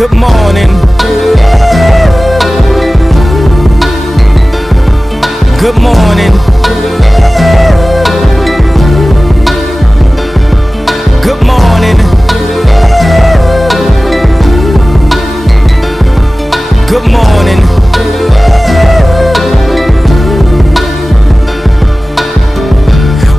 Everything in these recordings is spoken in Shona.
Good morning. Good morning. Good morning. Good morning.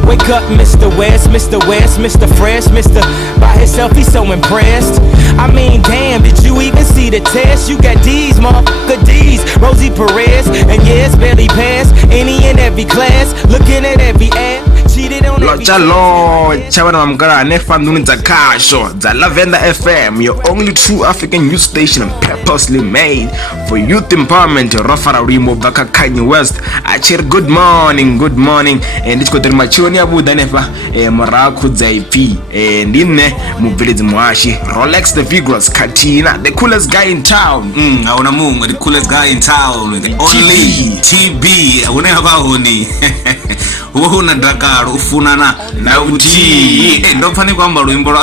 Wake up, Mr. West, Mr. West, Mr. Fresh, Mr. By himself, he's so impressed. I mean, damn, did you even see the test? You got D's, motherfucker D's, Rosie Perez, and yes, barely passed any and every class, looking at every ad. Lochalo, Chabana Mgara, Nefandun Zakasho, the Lavender FM, your only true African news station purposely made for youth empowerment. Rafara Rimo Baka Kanye West. Achir, good morning, and it's got Machoni Abu Danefa, Maraku Zaipi, and Inne Mobility Mwashi, Rolex the Vigorous, Katina, the coolest guy in town. Aonamungu, the coolest guy in town, the only TB, Aunehuni. Uhuna Dakar, Ufunana, Nauti. Don't panic on Barimbo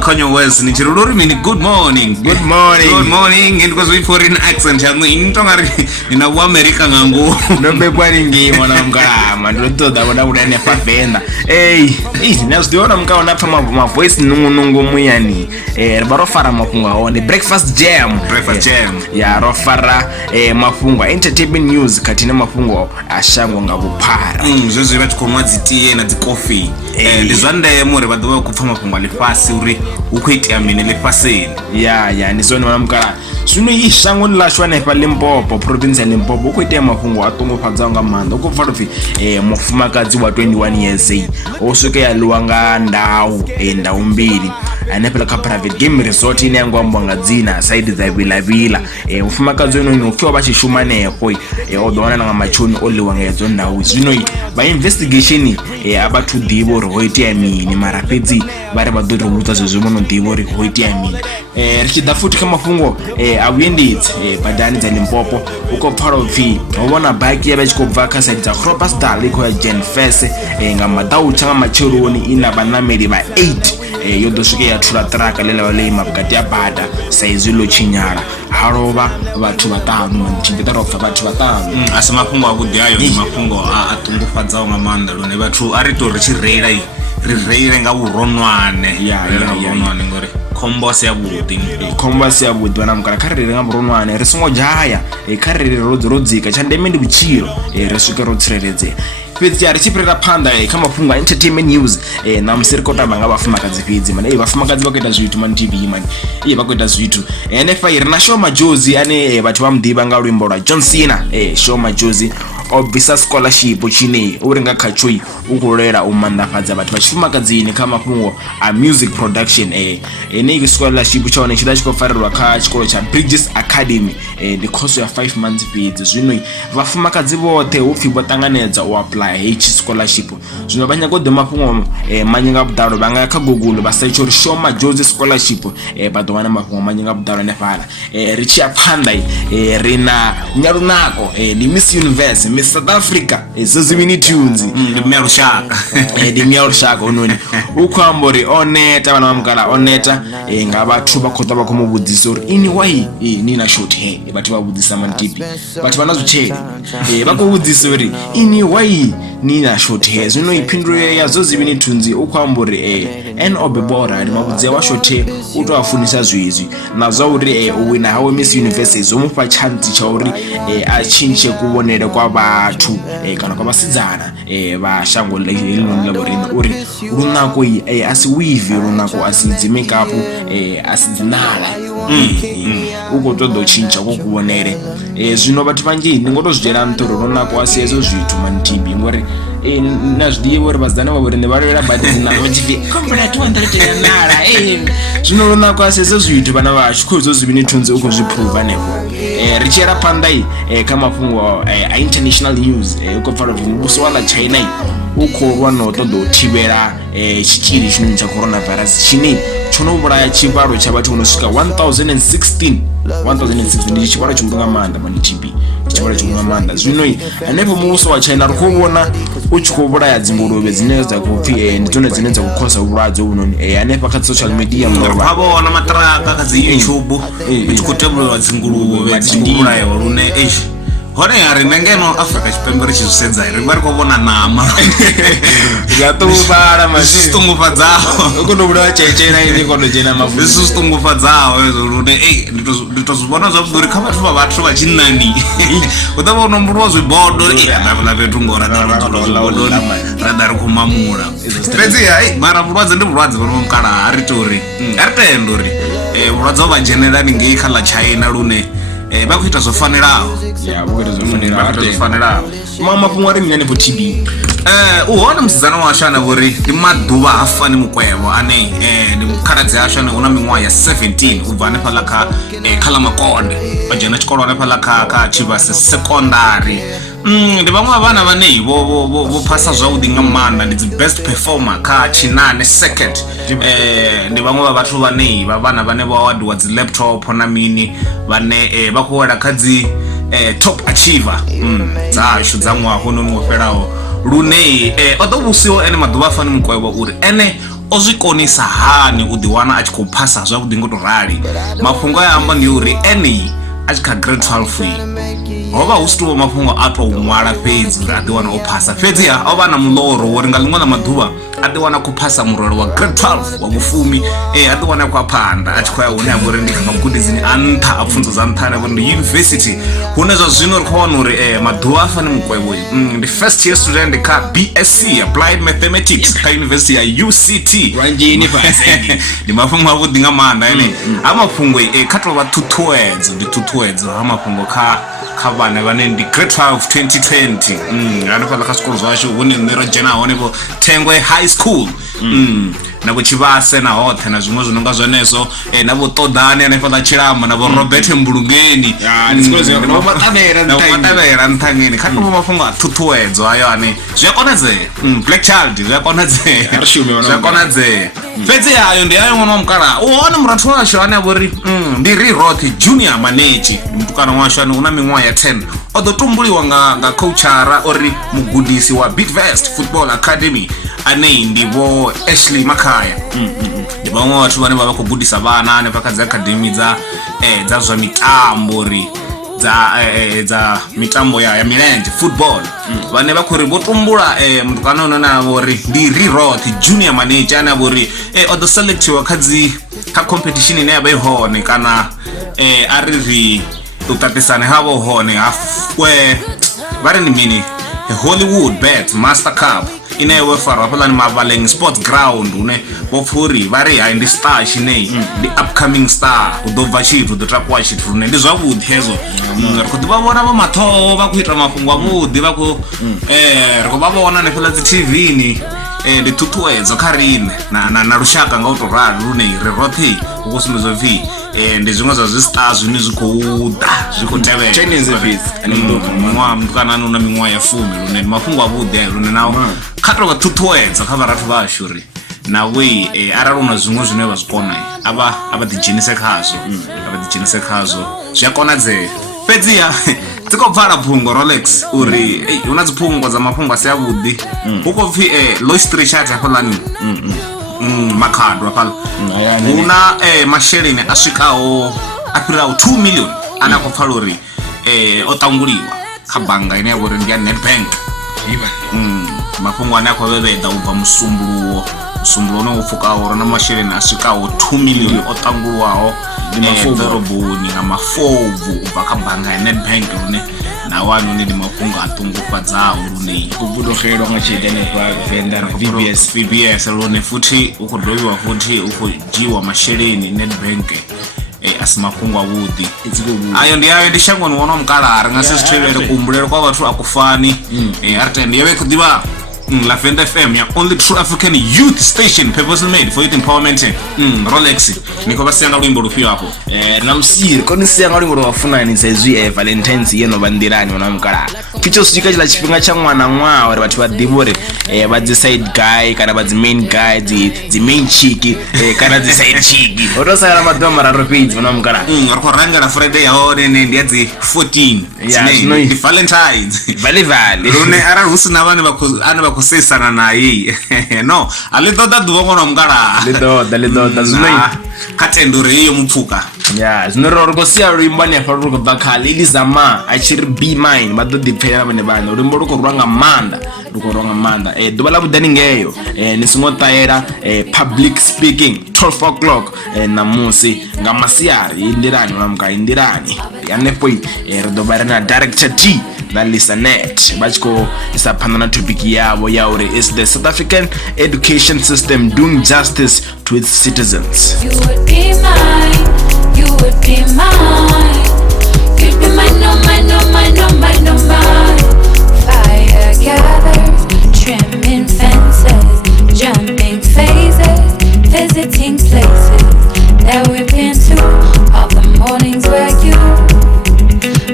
Kanye West. Nichiruri mini good morning. Good morning. It was with foreign accent. I'm in a America Gango. No be wearing game on Amgam and Ruto that would have never been. Hey, now the one I'm going up from my voice. No Muyani. Barofara Mapunga on the breakfast jam. Yeah, Rofara Mafunga. Entertainment news. Katina Mafungo. Ashangonga Bupara. Zozo ibati komwadzitiye na coffee ndizvanda more vadova kupfama pangwa lefasi uri ukuiti amene lefasini ya ndizoni vanamukara zvino ishango nilashwa nepa Limpopo province ya Limpopo ukuita mafungo atongofadza nga manda ukufara kuti mufumakadzi wa 21 years oswike yaluwanga ndau mbiri anepela ka private game resort ine yangu ambwanga dzina side za Vilavila mufumakadzi wenu ukiwa bachishuma nepo odona nga machoni oliwanga edzo ndau zvino ba investigation abatu dibo roiti yamini marapedzi vari vadori ruta zvezvomono dibo roiti yamini richida futi kama fungo awenditsi padani dza Limpopo ukopfara upfi wona bike yava chikobva ka side dza Groblersdal iko ya Jen Fese nga madau changa macheroni ina banameli ba 8 yodosvike yathula traka lela leyi mabukati ya bada saizi lo chinyala harova vathu vatanu manchingeta ropfa vathu vatanu asi mafungo akudi ayo mafungo atungufadzawo nga manda lone vathu arito rireile nga vuronwane vuronwane ngori khombose ya vudi vanamukara kharirere nga vuronwane ri songo jaya kharirere rodzika chandeme ndi vuchiro risvike ro tsireledzea fedzi ari chipirira panda kama funga entertainment news na musiri kota manga vafumakadzi fedzi man vafumakadzi vakuita zvitu man TV man vakuita zvitu NFI rina Shoma Jozi ane vathu vamudiva nga luimbo rwa John Cena Shoma Jozi obvisa scholarship chine uringa kachoi ukurera umandafadza vathu vachifumakadzini kama fungo a music production ene scholarship chaone chida chikofarirwa kha chikolo cha Bridges Academy the course ya 5 months fedzi zvino vafumakadzi vothe upfi votanganedza u apply H scholarship zvino vanyagodhe mafungo manyinga budaro vanga kha Google vasearch uri Shoma Jozi scholarship vadovana mafungo manyinga budaro nefala richi aphanda rina nyarunako ni Miss Universe Miss South Africa zozimini tunes ndimyarushaka unoni ukhambori oneta vana vamukala oneta nga vathu vakhota vakhomuvudziso uri ini why nina short hair vathu vavudzisa mantipi vathu vana zvichele vakuvudzisa uri ini why nina short hair zvino iphindulo ya zozimini tunes ukhambori obebora ari mavudziya wa short hair utovafunisa zvizvi nazva uri uwina hawe Miss Universe zomupa chance chauri achinje kuvonere kwavathu kana kwavasidzana vashango lelinolavurima uri runako asiwivi runako asidzi makeup asidzinala ukotodochinja kokuvonere zvino vathu vanji ndingotozvidyera mutoro runako asiyezo zvitu mantibi ngori nazvidivi uri vazana vavuri nevarera badinavo chifi kombona 200 yanara zvino runako asiyezo zvitu vana vacho kozozvivini tunze ukozviprova nepo richera pandai kama fungo international news ukopfara kuti mubuso wala China ukorwa notodothivera chichiri chinhu cha coronavirus chine chonouraya chivaro chavathu unosvika 1016 ndicho chivaro chimurunga manda mani TB tshivhalo tshiṅwe nga maanḓa. Zwino hanefho muvhuso wa China ri khou vhona u tshi khou vhulaya dzinguluvhe dzine dza khou pfhi ndi dzone dzine dza khou khosa vhulwadze hovhunoni hanefha kha social media vha vhona maṱiraka kha dzi YouTube u tshi khou tevhulelwa dzinguluvhe dzi vhulayaho lune hone riṋe ngeno Afrika Tshipembe ri tshi zwi sedza ri vha ri khou vhona ṋama ya ṱungufhala zwi ṱungufhadzaho u kona u vhulawa tshetshe ine kono dzhena mavu zwi ṱungufhadzaho hezwo lune ndi to zwi vhona zwavhuḓi uri kha vhathu vha tshinnani u ḓo vhona mbuluwa zwibodo na fhethu ngora ra ri khou mamula fhedziha mara vhulwadze ndi vhulwadze vhono mukalaha a ri tori a ri tenda uri vhulwadze vha dzhenelani ngei kha ḽa China lune vha khou ita zwo fanelaho zwo fanelaho mafhungo ari mini po TB u hone musidzana washu ane vhori ndi maḓuvha ha fani mukwevho ane ndi khaladzi ashu ane una miṅwaha ya 17 u bva hanefhaḽa kha ḽa Makonde vha dzhena tshikolo hanefhaḽa kha Tshivhase secondary ndi vhaṅwe vha vhana vhane vho phasa zwavhuḓi nga maanḓa ndi dzi best performer kha Chinane circuit ndi vhaṅwe vha vhathu vhane vha vhana vhane vha wadiwa dzi laptop na mini vhane vha khou wela kha dzi top achiever dzashu dza ṅwaha hononi wo fhelaho lune o ḓo vhusiwa ene maḓuvha a fani mukwevho uri ene o zwi konisa hani u ḓiwana a tshi khou phasa zwavhuḓi ngo to rali mafhungo a amba ndi uri ene a tshi kha grade 12 hovha hu si tovha mafhungo a tou ṅwala fhedzi uri a ḓiwana o phasa fhedziha o vha na muḽoro wori nga ḽiṅwe ḽa maḓuvha a ḓiwana a khou phasa murole wa grade 12 wa vhufumi a ḓiwana a khou a phanḓa a tshi khou ya hune a vha uri ndi kha magudedzini a nṱha a pfunzo dza nṱha ane a vha uri ndi university hune zwa zwino ri khou wana uri maḓuvha a fani mukwevho ndi first year student kha BSc Applied Mathematics kha University ya UCT ndi mafhungo avhuḓi nga maanḓa ene a mafhungo kha tou vha ṱhuṱhuwedzo ndi ṱhuṱhuwedzo ha mafhungo kha vhana vhane ndi grade 12 2020 hanefhaḽa kha zwikolo zwashu hune nṋe ro dzhena hone vho Thengwe High School na vho Tshivhase na hoṱhe na zwiṅwe zwi no nga zwenezwo na vho Ṱoḓani hanefhaḽa Tshilamba na vho Robert Mbulungeni na vho Matavhela nṱhangeni kha tou mafhungo a ṱhuṱhuwedzo ayo ane zwi a konadzea Black Child zwi a konadzea fhedzi ayo ndi ayo ṅwana wa mukalaha u hone murathu washu ane a vha uri ndi ri roṱhe Junior Manetshi mutukana washu ane una miṅwaha ya 10 o ḓo tumbuliwa nga coachara ori mugudisi wa Bidvest Football Academy ane ndi vho Ashley Makhaya ndi vhaṅwe vhathu vhane vha khou gudisa vhana hanefha kha dzi academy dza zwa mitambo ri dza mitambo ya milenzhe football vhane vha khou ri vho tumbula mutukana ono na vho ri ndi ri roṱhe Junior Manetshi ane a vha uri o ḓo selectiwa kha competition ine ya vha i hone kana a ri u tatisane havho hone vha ri ni mini Hollywood Bet Master Cup ine yo farwa hafhaḽani Mavaleng Sports Ground hune vho pfuri vha ri hai ndi star tshineyi ndi upcoming star u ḓo bva tshithu u ḓo takuwa tshithu lune ndi zwavhuḓi hezwo ri khou ḓi vha vhona vha Mathoho vha khou ita mafhungo avhuḓi vha khou ri khou vha vhona hanefhaḽa dzi TV ni ndi ṱhuṱhuwedzo kha riṋe na lushaka nga u tou rali lune ri roṱhe hu khou sumbedza upfhi ndi zwiṅwe zwa zwi star zwine zwi khou ḓa zwi khou tevhela mutukana ane una miṅwaha ya 10 lune ndi mafhungo avhuḓi ayo lune nawo kha tou vha ṱhuṱhuwedzo kha vharathu vhashu uri nawe arali una zwiṅwe zwine vha zwi kona a vha ḓidzhenise khazwo zwi a konadzea fhedziha dzi khou bvala phungo Rolex uri hu na dziphungo dza mafhungo a si avhuḓi hu khou pfhi Lois Richard hafhaḽani Makhado hafhaḽa hu na masheleni a swikaho a fhiraho 2 million ane a khou pfala uri o ṱanguliwa kha bannga ine ya vha uri ndi ya Nedbank mafhungo ane a khou vhevheḓa u bva musumbuluwo one wo pfukaho uri na masheleni a swikaho 2 million o ṱangulwaho ḓoroboni nga mafobvu u bva kha bannga ya Nedbank lune na wanu ndi mafhungo a ṱungufhadzaho lune u vhudoxelwa nga tshelede Venḓa VBS lune futhi u khou dovhiwa futhi u khou dzhiwa masheleni Nedbank a si mafhungo avhuḓi ayo ndi shangoni wono mukalaha ri nga si zwi thivhele kuhumbulele kwa vhathu a kufani a ri tende yo vha i khou ḓivha La Venda FM, your only true African youth station, purposely made for youth empowerment. Rolex, niko basi nga luimbo lufio hapo. Na msiri, koni si nga luimbo lwafuna ni sezwi Valentine's yeno bandirani wana mkala. tsho swika tshila tshifhinga tsha ṅwana ṅwaha uri vhathu vha ḓivhe uri vha dzi side guy kana vha dzi main guy dzi main chick kana dzi side chick ho to sala maḓuvha mararu fhedzi vhona mukala ri khou rangela Friday ya hone ndi ya dzi 14 dzine ndi Valentines vale lune arali hu sina vhane vha khou sesana naye no ali ṱoḓa ḓuvha ṅwana mukala ḽi ḓoḓa zwino kha tenda uri iyo mupfuka zwino ri khou sia luimbo hanefha ri khou bva kha Lady Zama a tshi ri be mine vha ḓo ḓipfhela vhone vhaṋe luimbo lu khou rwa nga maanḓa ḓuvha ḽa vhuḓani ngeyo ni songo ṱahela public speaking 12 o'clock ṋamusi nga masiari indirani vhamukala indirani hanefho ri ḓo vha ri na director T na Lisanet vha tshi khou isa phanḓa na topic yavho ya uri is the South African education system doing justice to its citizens. You would be mine, you would be mine, you'd be mine, no mine, no mine, no mine, no mine. Fire gathers, trimming fences, jumping phases, visiting places that we've been to, all the mornings where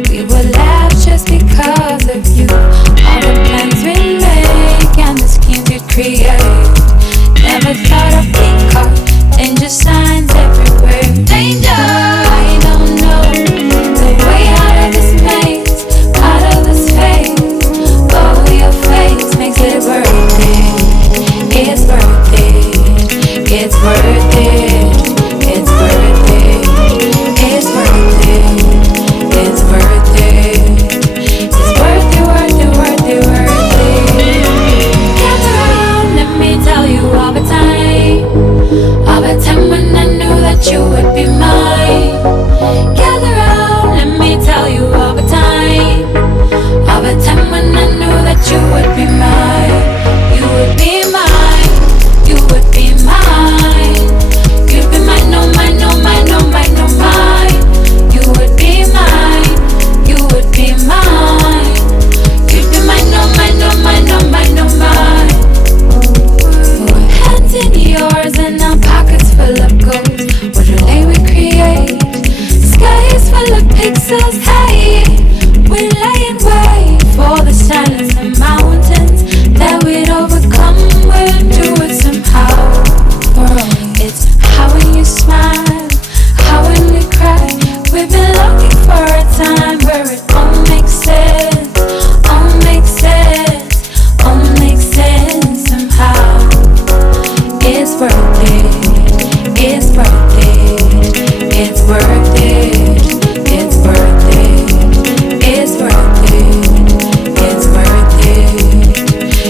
we would laugh just because of you, all the plans we make and the schemes we create. Never thought of being caught, danger signs everywhere. Danger, I don't know the way out of this maze, out of this phase. Oh, your face makes it worth it. It's worth it. It's worth it. It's worth it. It's worth it. It's worth it. It's worth it, worth it, worth it, worth it. Gather around, let me tell you all the time when I knew that you would be mine. Gather around, let me tell you all the time when I knew that you would be mine. You would be mine, you would be mine, you'd be mine, no mine, no mine, no mine, no mine. You would be mine, you would be mine, you'd be mine, no mine, no mine, no mine, no mine. Hands in yours and our pockets full of gold. What a day we create. Skies full of pixels, hey. We lay in wait for the silence and mountains that we'd overcome. We'll do it somehow. It's how when you smile, how when we cry. We've been looking for a time where it all makes sense, all makes sense, all makes sense somehow. It's worth it, it's worth it, it's worth it, it's worth it, it's worth it, it's worth it,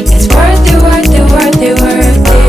it's worth it, worth it, worth it, worth it.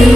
You